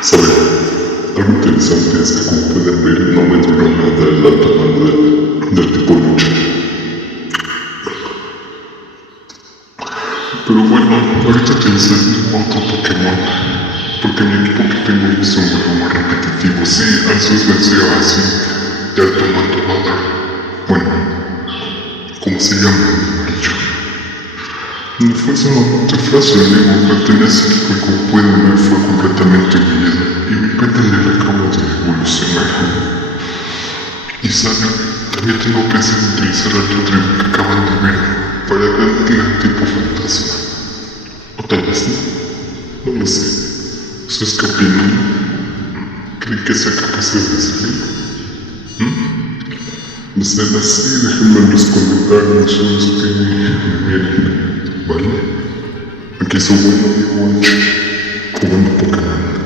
¿Saben? Algo interesante es que, como pueden ver, no me duró nada el alto mando del tipo lucha. Pero bueno, ahorita utilicé otro Pokémon, porque mi equipo que tengo es un juego muy repetitivo. Sí, a esos venció así, de alto mando Mother. Bueno, como se llama el bicho. No fue sumamente fácil, amigo, pertenece a que, como pueden ver, fue completamente guiado y mi PTL acaba de evolucionar. Y saben, también tengo pensado utilizar el tribu que acaban de ver para ganar el tipo fantasma. O tal vez no, no lo sé. ¿Ustedes qué opinan? ¿Creen que sea capaz de vencerme? No sean así, déjenme en los comentarios miren, ¿vale? Aquí su buen amigo Ancho, jugando Pokémon.